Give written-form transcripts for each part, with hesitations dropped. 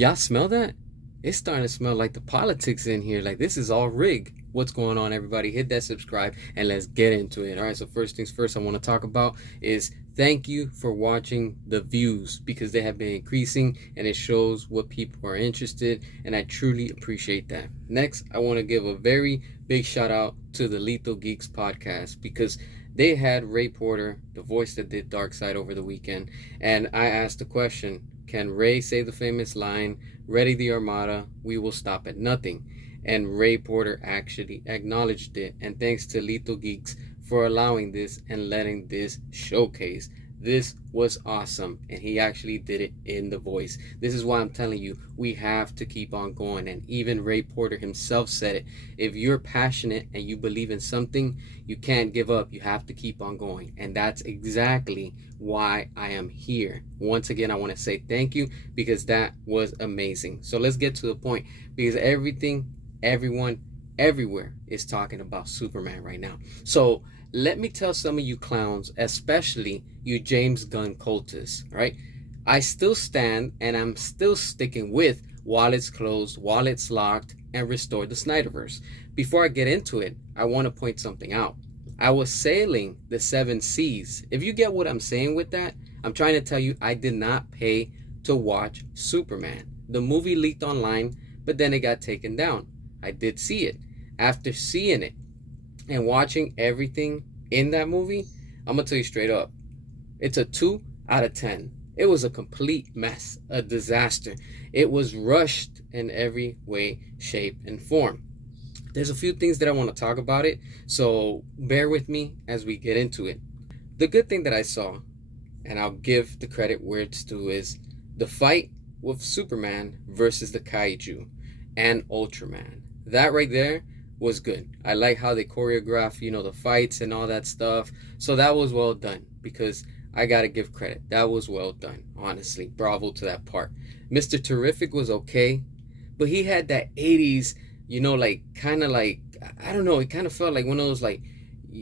Y'all smell that? It's starting to smell like the politics in here. Like this is all rigged. What's going on, everybody? Hit that subscribe and let's get into it. All right, so first things first, I want to talk about is thank you for watching the views because they have been increasing and it shows what people are interested, and I truly appreciate that. Next, I want to give a very big shout out to the Lethal Geeks podcast because they had Ray Porter, the voice that did Darkseid, over the weekend, and I asked the question, can Ray say the famous line, "Ready the Armada, we will stop at nothing"? And Ray Porter actually acknowledged it. And thanks to Lethal Geeks for allowing this and letting this showcase. This was awesome. And he actually did it in the voice. This is why I'm telling you, we have to keep on going. And even Ray Porter himself said it. If you're passionate and you believe in something, you can't give up. You have to keep on going. And that's exactly why I am here. Once again, I want to say thank you because that was amazing. So let's get to the point because everyone, everywhere is talking about Superman right now. So let me tell some of you clowns, especially you James Gunn cultists, right? I still stand and I'm still sticking with while it's closed, while it's locked, and restore the Snyderverse. Before I get into it, I want to point something out. I was sailing the seven seas. If you get what I'm saying with that, I'm trying to tell you I did not pay to watch Superman. The movie leaked online, but then it got taken down. I did see it. After seeing it and watching everything in that movie, I'm going to tell you straight up, it's a 2 out of 10. It was a complete mess, a disaster. It was rushed in every way, shape, and form. There's a few things that I want to talk about it, so bear with me as we get into it. The good thing that I saw, and I'll give the credit where it's due, is the fight with Superman versus the Kaiju and Ultraman. That right there was good. I like how they choreograph, the fights and all that stuff. So that was well done because I gotta give credit. That was well done, honestly. Bravo to that part. Mr. Terrific was okay, but he had that 80s, kind of like, I don't know, it kind of felt like one of those, like,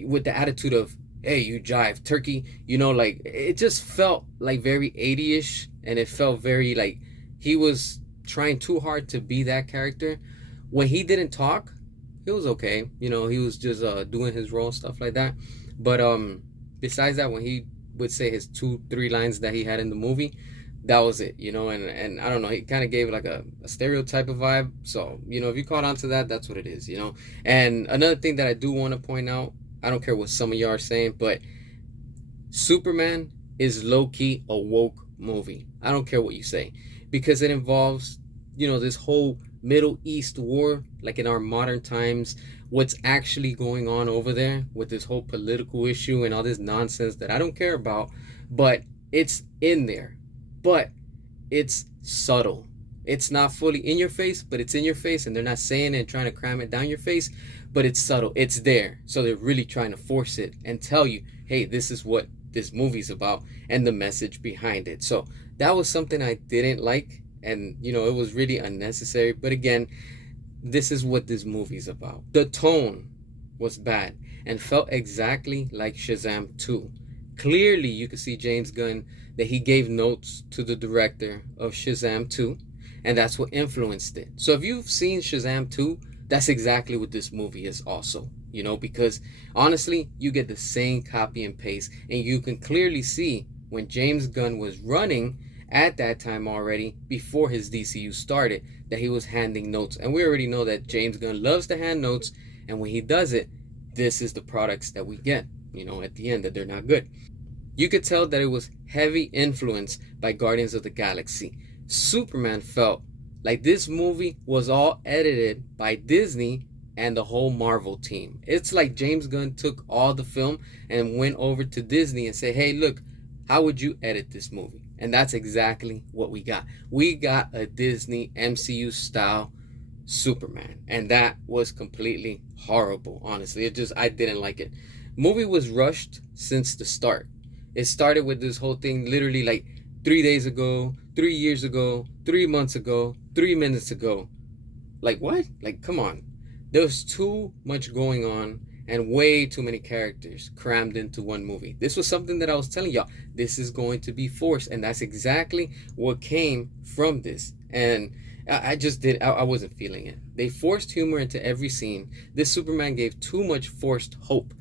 with the attitude of, hey, you jive, turkey, like, it just felt like very 80ish, and it felt very like he was trying too hard to be that character. When he didn't talk, it was okay. He was just doing his role and stuff like that. But besides that, when he would say his 2-3 lines that he had in the movie, that was it. And I don't know, he kind of gave like a stereotype of vibe. So if you caught on to that, that's what it is. And another thing that I do want to point out, I don't care what some of y'all are saying, but Superman is low-key a woke movie. I don't care what you say, because it involves this whole Middle East war, like in our modern times, what's actually going on over there with this whole political issue and all this nonsense that I don't care about, but it's in there. But it's subtle. It's not fully in your face, but it's in your face, and they're not saying it and trying to cram it down your face, but it's subtle. It's there. So they're really trying to force it and tell you, hey, this is what this movie's about and the message behind it. So that was something I didn't like. And it was really unnecessary, but again, this is what this movie's about. The tone was bad and felt exactly like Shazam 2. Clearly you could see James Gunn that he gave notes to the director of Shazam 2, and that's what influenced it. So if you've seen Shazam 2, that's exactly what this movie is also, because honestly, you get the same copy and paste, and you can clearly see when James Gunn was running at that time already, before his DCU started, that he was handing notes. And we already know that James Gunn loves to hand notes, and when he does it, this is the products that we get, at the end, that they're not good. You could tell that it was heavy influence by Guardians of the Galaxy. Superman felt like this movie was all edited by Disney and the whole Marvel team. It's like James Gunn took all the film and went over to Disney and said, hey, look, how would you edit this movie? And that's exactly what we got. We got a Disney MCU style Superman. And that was completely horrible, honestly. I didn't like it. Movie was rushed since the start. It started with this whole thing literally like 3 days ago, 3 years ago, 3 months ago, 3 minutes ago. Like what? Like, come on. There was too much going on and way too many characters crammed into one movie. This was something that I was telling y'all. This is going to be forced, and that's exactly what came from this. And I just did. I wasn't feeling it. They forced humor into every scene. This Superman gave too much forced hope.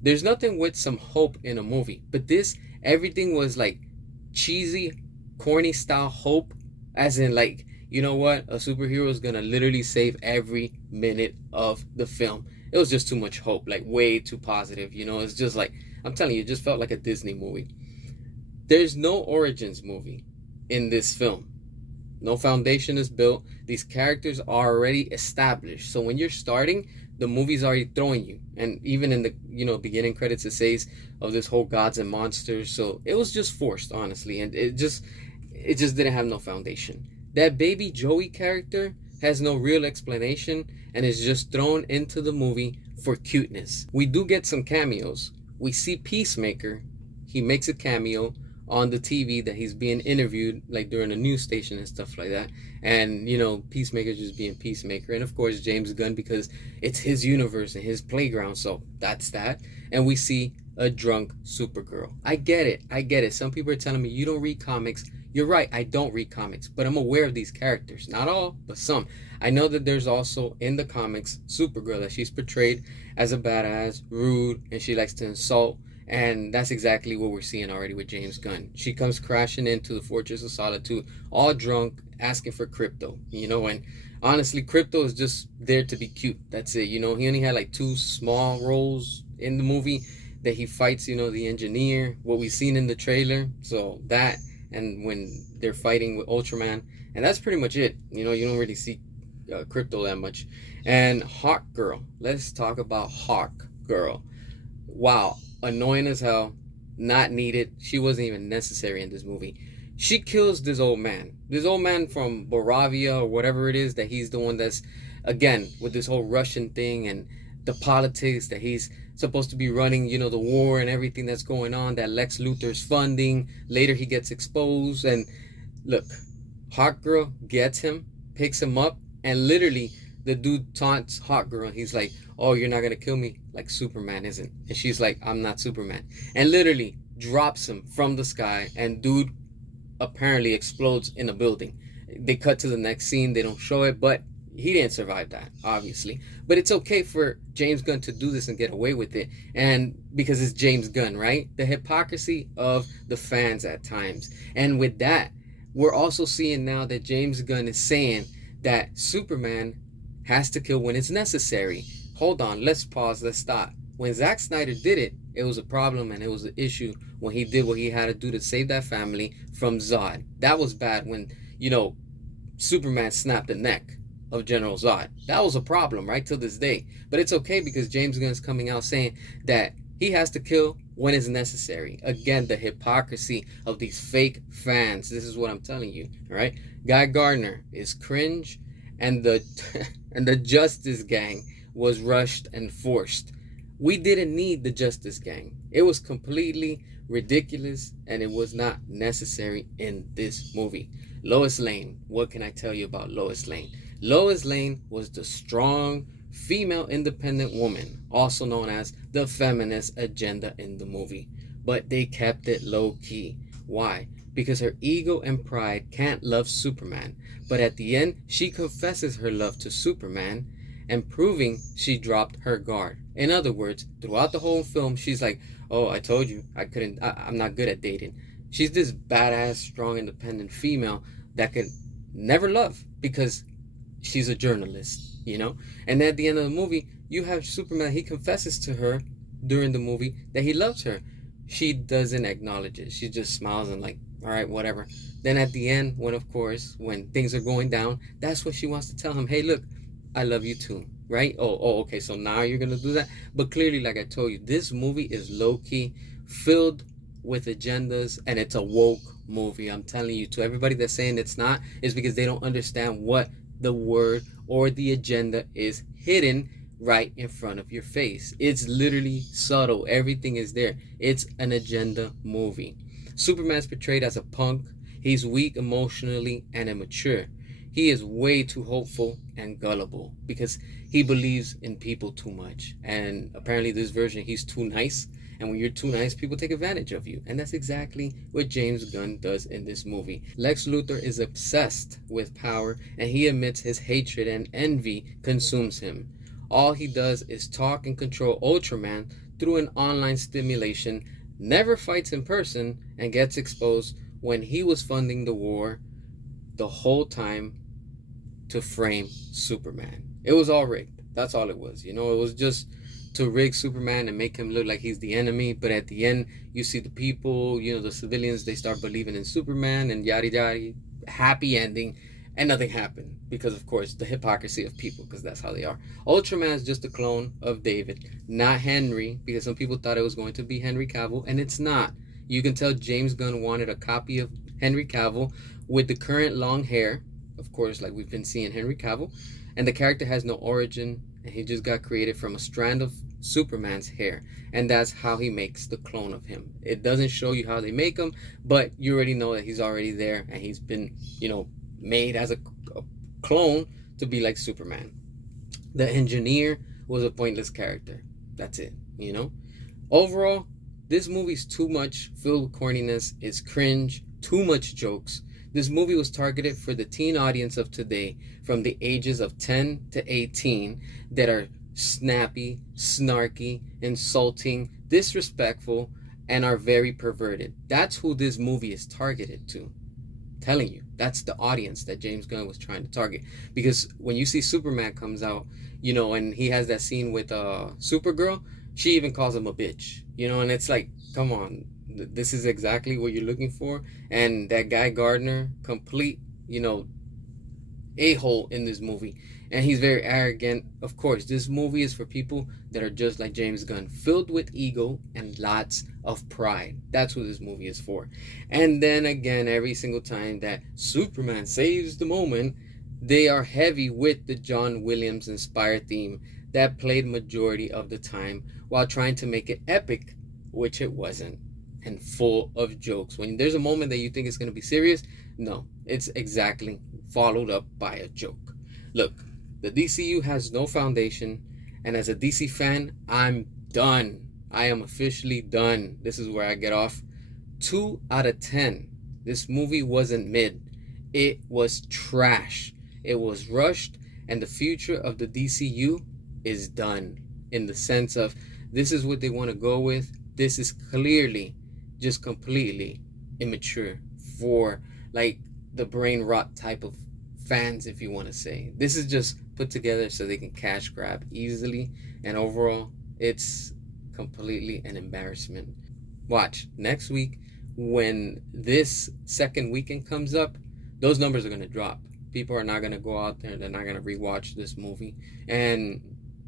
There's nothing with some hope in a movie, but this, everything was like cheesy, corny style hope, as in like, you know what, a superhero is gonna literally save every minute of the film. It was just too much hope, like way too positive. It's just like, I'm telling you, it just felt like a Disney movie. There's no origins movie in this film. No foundation is built. These characters are already established. So when you're starting, the movie's already throwing you. And even in the beginning credits, it says of this whole gods and monsters. So it was just forced, honestly, and it just didn't have no foundation. That baby Joey character has no real explanation and is just thrown into the movie for cuteness. We do get some cameos. We see Peacemaker. He makes a cameo on the TV that he's being interviewed, like during a news station and stuff like that. And Peacemaker just being Peacemaker, and of course James Gunn, because it's his universe and his playground. So that's that. And we see a drunk Supergirl. I get it. Some people are telling me you don't read comics. You're right, I don't read comics, but I'm aware of these characters. Not all, but some. I know that there's also in the comics Supergirl, that she's portrayed as a badass, rude, and she likes to insult. And that's exactly what we're seeing already with James Gunn. She comes crashing into the Fortress of Solitude, all drunk, asking for Crypto. And honestly, Crypto is just there to be cute. That's it. He only had like 2 small roles in the movie, that he fights, the engineer, what we've seen in the trailer. So that, and when they're fighting with Ultraman. And that's pretty much it. You don't really see Crypto that much. And Hawk Girl. Let's talk about Hawk Girl. Wow. Annoying as hell, not needed. She wasn't even necessary in this movie. She kills this old man from Boravia or whatever it is, that he's the one that's, again, with this whole Russian thing and the politics, that he's supposed to be running, the war and everything that's going on, that Lex Luthor's funding. Later he gets exposed, and look, Hawk Girl gets him, picks him up, and literally the dude taunts Hawk Girl. He's like, oh, you're not gonna kill me like Superman isn't. And she's like, I'm not Superman. And literally drops him from the sky, and dude apparently explodes in a building. They cut to the next scene. They don't show it, but he didn't survive that, obviously. But it's okay for James Gunn to do this and get away with it. And because it's James Gunn, right? The hypocrisy of the fans at times. And with that, we're also seeing now that James Gunn is saying that Superman has to kill when it's necessary. Hold on, let's pause, let's stop. When Zack Snyder did it, it was a problem and it was an issue when he did what he had to do to save that family from Zod. That was bad when, Superman snapped the neck of General Zod. That was a problem right till this day. But it's okay because James Gunn's coming out saying that he has to kill when it's necessary. Again, the hypocrisy of these fake fans. This is what I'm telling you, all right? Guy Gardner is cringe, and the and the Justice Gang was rushed and forced. We didn't need the Justice Gang. It was completely ridiculous, and it was not necessary in this movie. Lois Lane. What can I tell you about Lois Lane? Lois Lane was the strong female independent woman, also known as the feminist agenda in the movie. But they kept it low key. Why? Because her ego and pride can't love Superman. But at the end, she confesses her love to Superman, and proving she dropped her guard. In other words, throughout the whole film, she's like, oh, I told you, I'm not good at dating. She's this badass, strong, independent female that could never love because she's a journalist, And at the end of the movie, you have Superman. He confesses to her during the movie that he loves her. She doesn't acknowledge it. She just smiles and like, all right, whatever. Then at the end, when things are going down, that's what she wants to tell him. Hey, look, I love you too, right? Oh, okay, so now you're going to do that? But clearly, like I told you, this movie is low-key, filled with agendas, and it's a woke movie. I'm telling you, to everybody that's saying it's not, is because they don't understand what the word or the agenda is hidden right in front of your face. It's literally subtle. Everything is there. It's an agenda movie. Superman's portrayed as a punk. He's weak emotionally and immature. He is way too hopeful and gullible because he believes in people too much. And apparently, this version, he's too nice. And when you're too nice, people take advantage of you. And that's exactly what James Gunn does in this movie. Lex Luthor is obsessed with power, and he admits his hatred and envy consumes him. All he does is talk and control Ultraman through an online stimulation, never fights in person, and gets exposed when he was funding the war the whole time to frame Superman. It was all rigged. That's all it was. It was just to rig Superman and make him look like he's the enemy. But at the end, you see the people, the civilians, they start believing in Superman and yada yada. Happy ending. And nothing happened because, of course, the hypocrisy of people, because that's how they are. Ultraman is just a clone of David, not Henry, because some people thought it was going to be Henry Cavill, and it's not. You can tell James Gunn wanted a copy of Henry Cavill with the current long hair, of course, like we've been seeing Henry Cavill, and the character has no origin, and he just got created from a strand of Superman's hair, and that's how he makes the clone of him. It doesn't show you how they make him, but you already know that he's already there, and he's been, made as a clone to be like Superman. The engineer was a pointless character. That's it, Overall, this movie's too much filled with corniness. It's cringe, too much jokes. This movie was targeted for the teen audience of today, from the ages of 10 to 18, that are snappy, snarky, insulting, disrespectful, and are very perverted. That's who this movie is targeted to. Telling you, that's the audience that James Gunn was trying to target. Because when you see Superman comes out, and he has that scene with Supergirl, she even calls him a bitch, and it's like, come on, this is exactly what you're looking for. And that guy Gardner, complete, a-hole in this movie, and he's very arrogant. Of course, this movie is for people that are just like James Gunn, filled with ego and lots of pride. That's what this movie is for. And then again, every single time that Superman saves the moment, they are heavy with the John Williams inspired theme that played majority of the time while trying to make it epic, which it wasn't, and full of jokes. When there's a moment that you think it's going to be serious, no, it's exactly followed up by a joke. Look, the DCU has no foundation, and as a DC fan, I'm done. I am officially done. This is where I get off. 2 out of 10. This movie wasn't mid. It was trash. It was rushed, and the future of the DCU is done, in the sense of this is what they want to go with. This is clearly just completely immature for like the brain rot type of fans, if you want to say. This is just put together so they can cash grab easily, and overall it's completely an embarrassment. Watch next week, when this second weekend comes up, those numbers are going to drop. People are not going to go out there, they're not going to rewatch this movie, and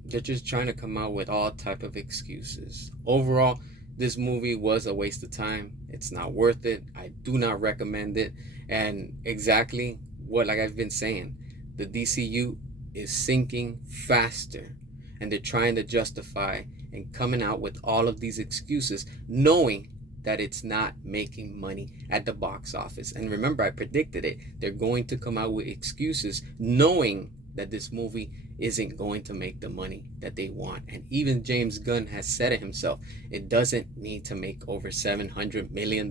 they're just trying to come out with all type of excuses. Overall, this movie was a waste of time. It's not worth it. I do not recommend it. And exactly what, like I've been saying, the DCU is sinking faster, and they're trying to justify and coming out with all of these excuses, knowing that it's not making money at the box office. And remember, I predicted it. They're going to come out with excuses, knowing that this movie isn't going to make the money that they want. And even James Gunn has said it himself. It doesn't need to make over $700 million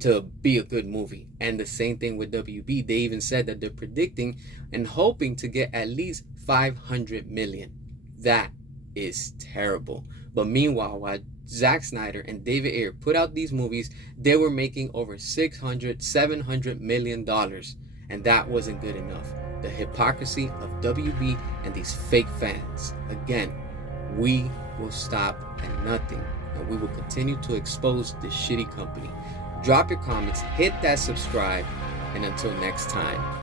to be a good movie. And the same thing with WB. They even said that they're predicting and hoping to get at least $500 million. That is terrible. But meanwhile, while Zack Snyder and David Ayer put out these movies, they were making over $600-700 million, and that wasn't good enough. The hypocrisy of WB and these fake fans. Again, we will stop at nothing, and we will continue to expose this shitty company. Drop your comments, hit that subscribe, and until next time.